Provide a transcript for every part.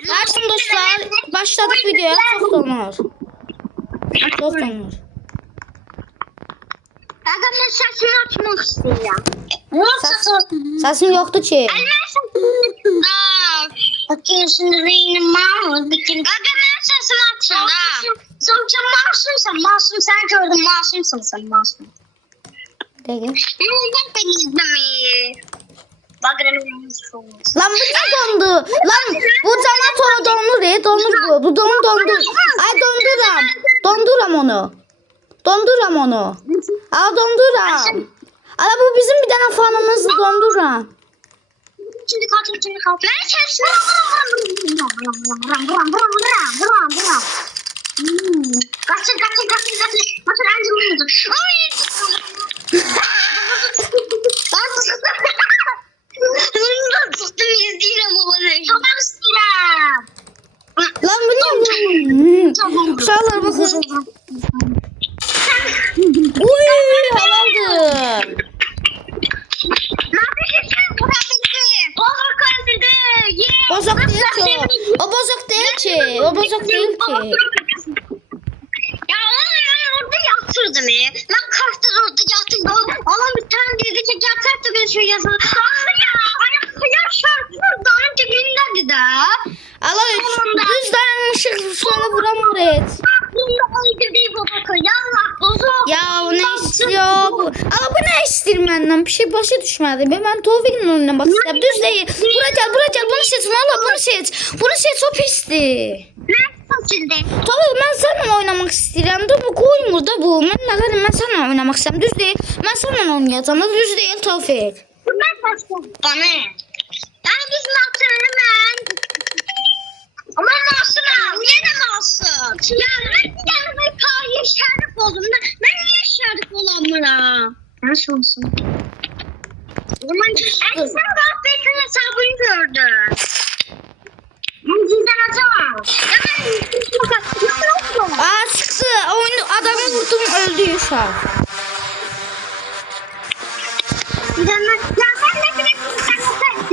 Açın dostlar. Başladık videoya. Çok donur. Çok donur. Adamın sesini açmak istiyorum. Sesim yoktu ki. Elmer sesini açıyorsun reynim mahmut. Adamın sesini açın da. Sen masumsun. Masum sen gördün. Masumsun sen masum. Değil. Neden beni izlemeyi? Lan bu ne dondu? Lan bu zaman sonra donur ya. Donur bu. Bu dondur. Ay donduram. Donduram onu. Donduram onu. Aa donduram. Ala bu bizim bir tane fanımız donduram. Şimdi kalk. Ben sesini Kaçın. Kaçın anca Ben tuttum izleyeceğim babanı. Çok istiyorum. Lan bu ne? Uşaklar bakın. Uy halaldı. Ne yapıyorsun? Bozuk kaldı. Bozuk değil ki o. O bozuk değil ki. O bozuk değil ki. Ya oğlum ben orada yatırdım ya. Ben kartta orada yatırdım. Oğlum bir tane dedi ki yatar da ben şu yazılı. Nasıl ya? Ayaklar şartlı dağın dibindendi de. Allah düz dayanışık sonra vuramur et. Aklımda oydu değil bu bakı. Yallah bozuk. Ya bu ne istiyor bu? Ama bu ne istiyor benden? Bir şey başa düşmedi. Ben Tevfik'in önüne bak istedim. Düz değil. Buraya gel. Bunu seç. Valla bunu seç. Bunu seç o pisti. Ne şimdi? Tabii ben seninle oynamak istiyorum. Da bu koyun da bu. Ben seninle oynamak istiyorum. Düz değil. Ben seninle oynayacağım. Düz değil Tevfik. Ben saçma. Bana. Yani biz masumum ben. Ama masumum. Niye de masum? Ya ben bir kahve şerif oldum. Ben niye şerif olamıyorum? Nasıl olsun? O zaman sen Godbake'ın hesabını gördün. Ben sizden atamam. Aa çıktı. Oyunu adamı vurdum öldü uşak. Ben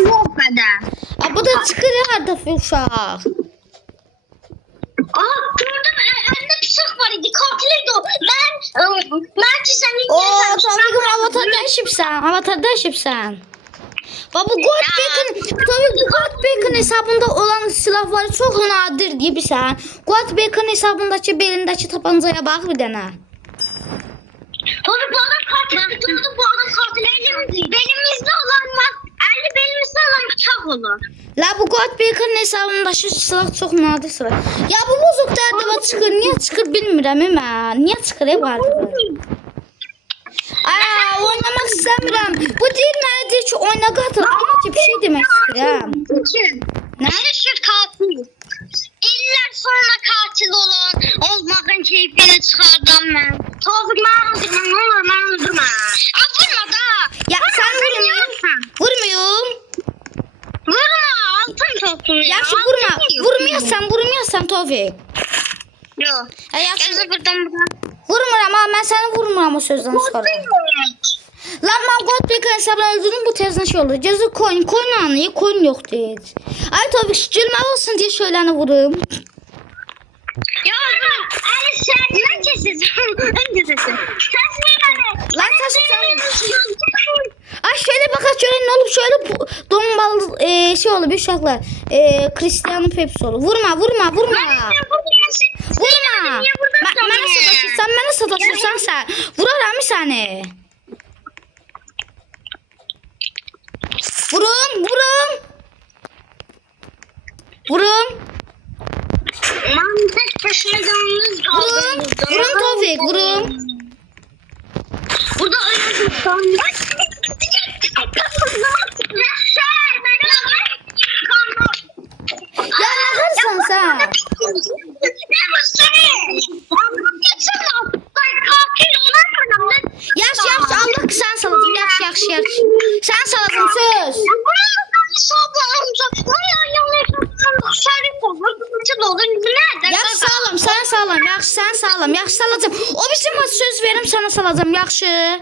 o kadar. Aa bu da çıkıyor hedefi uşak. Aa gördüm elinde bıçak var idi katiliydi o. Ben senin Oo Tevfik'im avatar değişipsen. Bak bu Godbake'ın hesabında olan silahları çok nadir gibi sen. Godbake'ın hesabındaki belindeki tabancaya bak bir tane. Tabii bu adam katil. Bu adam katil. Belimizde olan belimizde olan bıçak olur. La bu Godbake'ın hesabında şu silah çok nadir silah. Ya bu bozuk derdime çıkır. Niye çıkır bilmirəm mən. Niye çıkır hep artık. Aa oynamak istemiyorum. Bu değil nedir ki oyna katıl. Ama ki bir şey demek istiyorum. Ne? Şir katil. İller sonra katil olmağın keyfini çıkardım ben. Tavuk ben öldürme. Vurma da. Ya sen vurmuyorum. Vurma altın topunu ya. Yaxşı vurma. Vurmuyorsan Tevfik. Yok. Yaxşı buradan. vurmuram ama ben seni vurmuram o sözden sonra. Lan ben Godbake'ın hesabını öldürdüm bu tezden şey olur. Gözü koyun anlayı koyun yok değil. Ay Tevfik gülme olsun diye şöyleni vurayım. Ya Ali sen ne kesin? Hangi sesin? Lan sen. Ay şöyle bakar şöyle ne olup şöyle dombal şey olur bir uşaklar. Cristiano Pepsi olur. Vurma. Bana sataşırsan sen. Vuraram mı seni? Vurum. Ben tek başına yalnız kaldım. Vurun Tevfik, vurun. Burada ayırdım. Ya ne hırsın sen? Yaxşı Allah sen saladın. Yaxşı. Sen saladın söz. Yaxşı sağlam, sen sağlam. Yaxşı sen sağlam. Yaxşı salacağım. O bizim söz verim sana salacağım. Yaxşı. Ben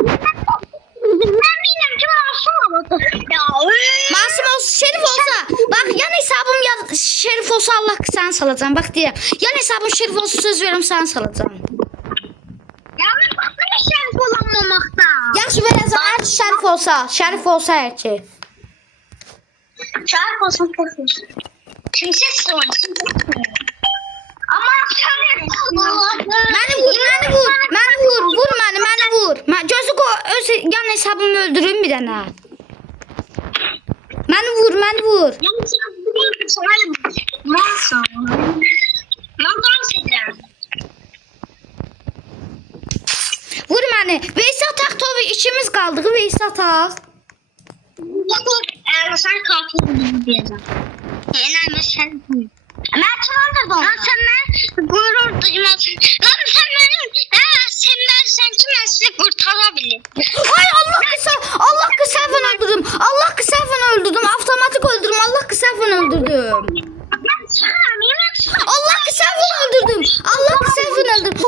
bilmiyorum ki masum oldu. Ya Masum olsa Şerif olsa. Bak yan hesabım ya şerif olsa Allah sen salacağım. Bak deyirəm. Yəni hesabın şerif olsa söz verirəm sən salacağım. Yani baksana şerif olamamakta. Yaxşı verəcəm. Hər ki şərif olsa hər ki. Şerif olsun kızım. Kimsiz olsun. Ama sen Məni vur məni vur. Gözü öz yan hesabımı öldürün bir dənə. Məni vur. Vur məni. Veysi ataq Tovi ikimiz qaldıq. Veysi ataq. Sen kalkın diyeceğim. Önemli şey değil. Ben çağırdım onu. Lan sen ben gurur duymazsın. Lan sen benim sen kim sizi kurtarabilir? Ay Allah kısafını öldürdüm. Avtomatik öldürdüm. Allah kısafını öldürdüm. Ben sana Allah kısafını öldürdüm.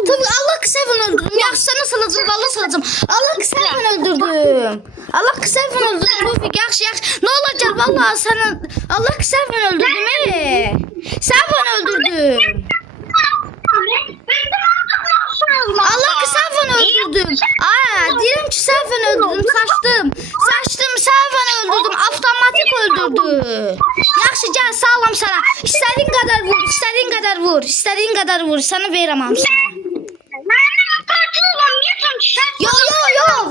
Tabii Allah kısafını öldürdüm. Yaxşı sana salacağım. Vallahi salacağım. Allah kısafını öldürdüm. Tevfik yaxşı. Ne olacak vallahi sana Allah kısafını öldürdüm. Sen bana öldürdün. Allah kısafını öldürdüm. Diyelim ki sen bana öldürdüm. Saçtım sen bana öldürdüm. Avtomatik öldürdü. Yaxşı gel sağlam sana. İstediğin kadar vur. Sana veremem sana. Yo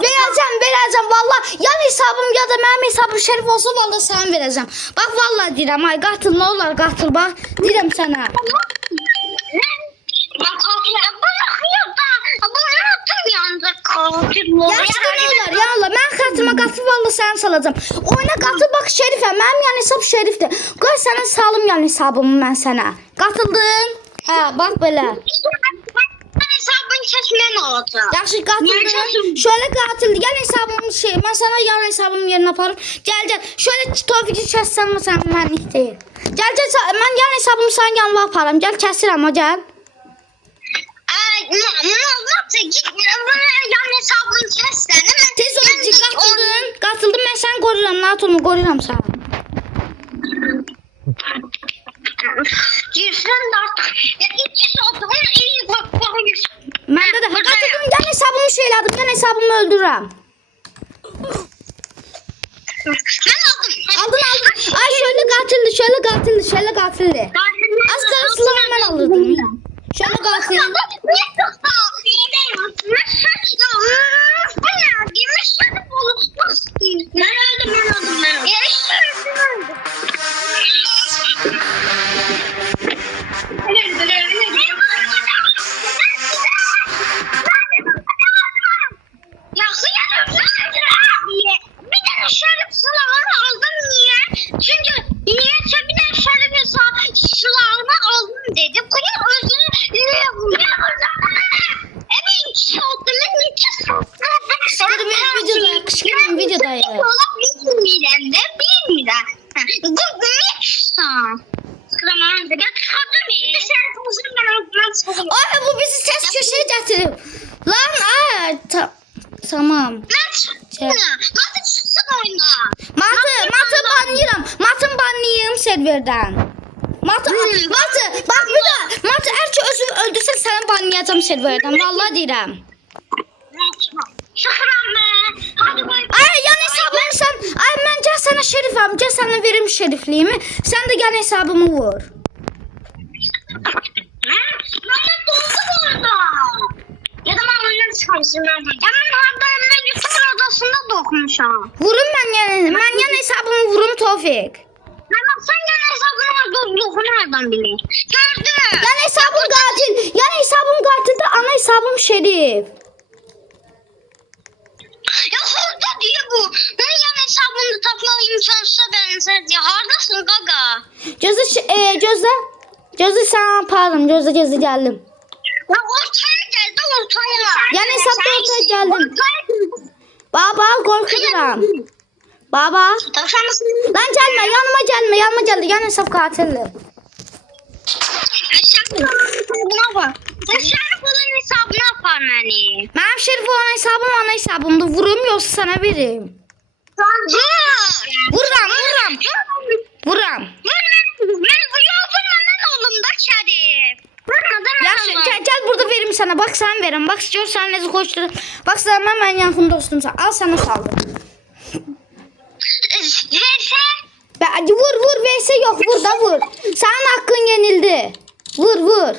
vereceğim vallahi yan hesabım ya da benim hesabım şerif olsa vallahi sana vereceğim. Bak vallahi direm ay katıl ne olur katıl bak direm sana. Yaşlı ne olur ya Allah ben katıma katıl vallahi sana salacağım. Oyuna katıl bak şerife benim yan hesap şerifti. Koy sana salım yan hesabımı ben sana. Katıldın. Ha bak böyle. Hesabın kesmen olacak. Yaxşı qatıldın. Şöyle qatil. Gel hesabımı ben sana yan hesabımın yerine aparım. Gel. Şöyle Tofik'i kəssəm sen mənlik deyil. Gel ben yan hesabımı sana yanına aparım. Gel kəsirəm ha gel. Nasıl gitmiyor bana yan hesabını kessen. Tez ol qatıldın. Ben səni qoruram. Natumu qoruram sana. Girsen de artık. Ya 2 saat ona iyi bak. Məndə də qatıldım. Yan hesabımı şeylədim. Yan hesabımı öldürürəm. Ben aldım. Aldın. Ay şöyle qatildi. Az qarşılığını mən alırdım. Şöyle qatil. Ben öldüm. Kışkırtın videodayım. Ay bu bizi ses köşeye getirip. Lan tamam. Matı banlayayım serverden. Matı bak bir de Matı erçi özü öldürsen seni banlayacağım serverden. Vallahi deyirəm. Ay yan hesabımı sen. Ay ben gel sana şerifim. Gel sana verim şerifliğimi. Sen de gel hesabımı vur. Vurum ben yan hesabımı vurum Tevfik. Sen yan hesabını nereden biliyorsun? Gördüm. Yan hesabım katil. Yan hesabım katil de ana hesabım şerif. Ya orada diyor bu. Ben yan hesabını tapma imkansıza benzer diye. Haradasın gaga. Gözü sen yaparım. Gözü geldim. Ya ortaya geldi ortaya. Yan hesapta ortaya geldim. Baba korkuyorum. Baba. Tavşan mısın? Lan yanıma geldi. Yan hesap katilli. Buna bak. Sen şerif olan hesabını yapar beni. Benim şerif olan hesabım ana hesabımda. Vurum yoksa sana veririm. Vuram. Ben vuruyorum. sana. Bak sen verem. Bak istiyorsan nezi koştur. Bak sen hemen yakın dostumsan. Al sana saldım. VS. Vur VS yok. Vur da vur. Senin hakkın yenildi. Vur.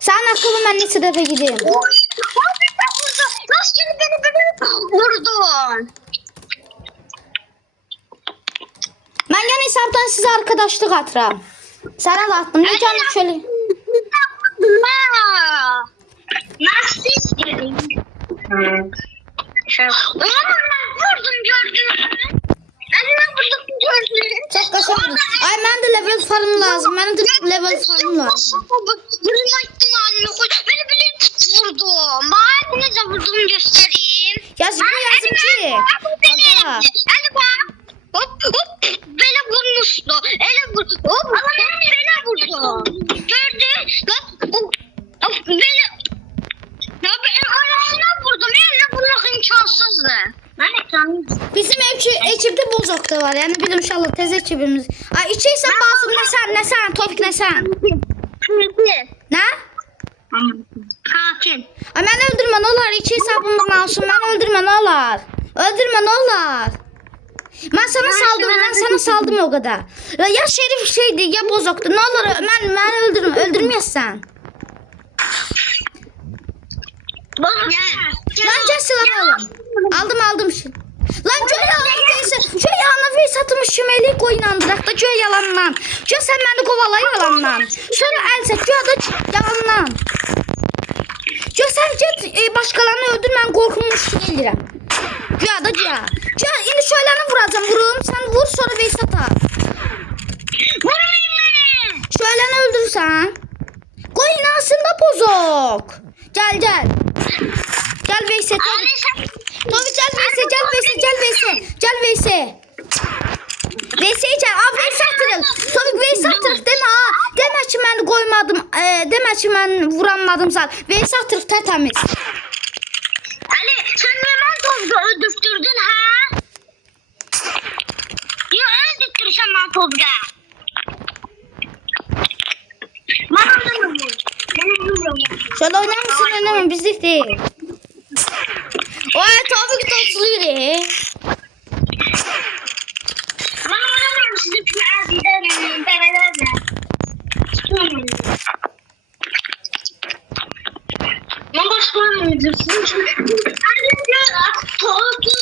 Senin hakkını ben ne sebebe gideyim. Nasıl beni vurdun? Ben yine hesaptan size arkadaşlık atıram. Sana da attım. Bir tane şöyle. Nasıl istedim? Ulan ben vurdum gördün mü? Ben vurdum gördün. Çok kaçamadım. Ay ben de level farm lazım. Benim de level farm lazım. Vurma ihtimalini koy. Beni bile vurdum. Bak ne zaman vurduğumu göstereyim. Yazık yazık ki. Aga. Hadi bak. Hop beni vurmuştu. Ele vur. Hop ama beni vurdu. Gördün. Bak beni. Ya ben arasına vurdum. Eline vurmak imkansızdı. Ben ekranım. Bizim ekipte bozuk da var. Yani bir inşallah tez ekibimiz. Ay içeysen basın ne sen Topik ne sen? Ne? Hakim. Ay ben öldürme ne olur. İçi hesabımda masum. Ben öldürme ne olur. Öldürme ne olur. Ben sana saldım o kadar. Ya Şerif şeydi ya bozuktu. Ne olur ben öldürme. Öldürmeyesen. Lan gel silahı alın. Aldım şimdi. Lan köy yana face atmış şümelik oynandırak da köy yalandan. Köy sen beni kovala yalandan. Sonra else köy da yalandan. Köy sen git başkalarını öldür ben korkunmuş gelirəm. Köy da köy. Köy indi şöyləni vuracağım vururum sen vur sonra face at. Vurmayın beni. Şöyləni öldürürsen. Koyun aslında bozuk. Gel. Gel Veysel. Tabii gel Veysel. Veysel gel. Abi Veysel attırıl. Tabii Veysel attırıl deme ha. Deme ki ben koymadım. Deme ki ben vuramadım sen. Veysel attırıl tertemiz. Ali sen niye Mantoz'u öldürttürdün ha? Yo öldürttürsen Mantoz'u. Bana öldürmüyor. Şöyle oynar mısın oynamam bizlik değil. Oy tabii ki tosluyor. Bana oynamıyorum sizin için aziden beraberle. Ben başka oynamıyorum sizin için. Tolga diye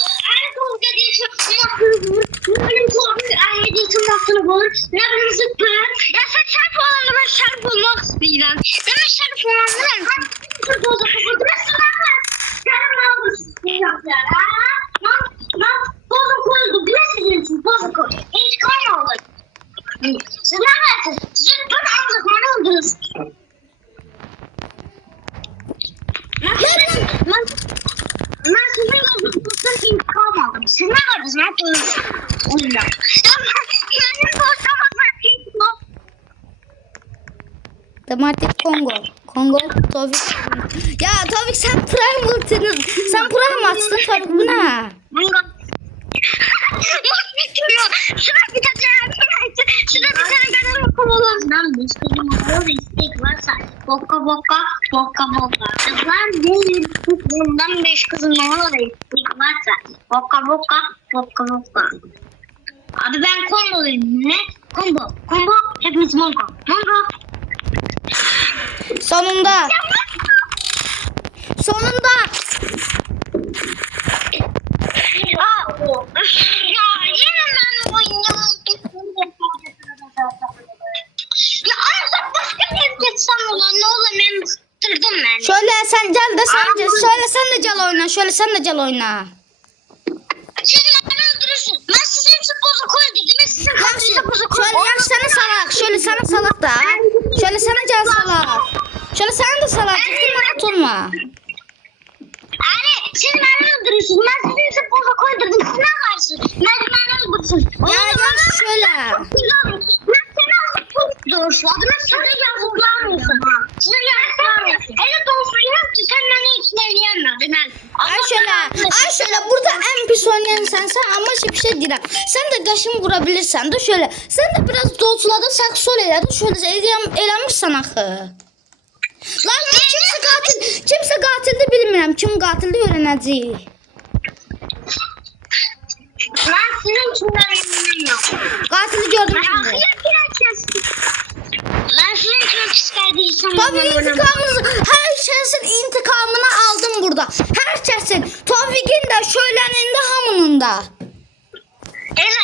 benim korku ailede için baktığını olur. Ne benim zıplar. Ya sen şerif olanı ben şerif olmak istiyorum. Ben şerif olanı ben. Çok bozuk kapatı. Ben sana canım almışsın. Bozuk koydu. Bile sizin için bozuk koydu. Hiç koymalı. Siz ne yapıyorsunuz? Zıplar alacak bana öldürürsün. Ben sizin gözünüzden intikam aldım. Siz ne kadınız? Ne yapıyorsunuz? Oyunda. Benim korkamazlar intikam. Tematik Kongo Tavik. Ya Tavik sen prime ultiniz. Sen prime açtın Tavik bu ne? Maç bitmiyor. Şuna gideceğim. Şuna bir tane görev kovalar. Ben bu sıkıntı istek varsa bokka. Kızlar değil. Bundan 5 kızın olur istek varsa bokka. Abi ben kombodayım. Ne? Combo. Hepimiz mongo. Sonunda. Ya yine ben oynuyorum. Ya artık başka bir geçsem ulan ne olur ben bıktırdım ben. Şöyle sen gel de sen de gel oyna. Siz beni öldürürsünüz. Ben sizin için bozuk koydum değil mi? Sizin karşınıza bozuk koydum. Şöyle sana salak. Şöyle sana salak da. Şöyle sana gel salak. Şöyle sen de salak. Ciddi rahat olma. Ali siz beni öldürürsünüz. Ben sizin için bozuk koydum. Siz ne yaparsınız? Beni öldürürsünüz. Ya şöyle. Ben seni alıp dur. Adına size yazıklanmıyorsun. Size yazıklanmıyorsun. Hele dostuyum ki sen beni hiç dinleyemedin. Ay şöyle burada en pis oynayan sensen ama bir şey değil. Sen de kaşın vurabilirsen de şöyle. Sen de biraz dolçulada sak sol eyle de şöyle eğlenmişsen axı. Lan kimse kimsə qatildi bilmirəm. Kim qatildi öyrənəcəyik. Ben sizin kimden eminim yok. Qatili gördüm şimdi. Hayır biraz. Ben sizin çok isterdiysem. Tofik intikamını, her kəsin intikamını aldım burada. Her kəsin. Tofikin de, Şölənin də, hamının da. Evet,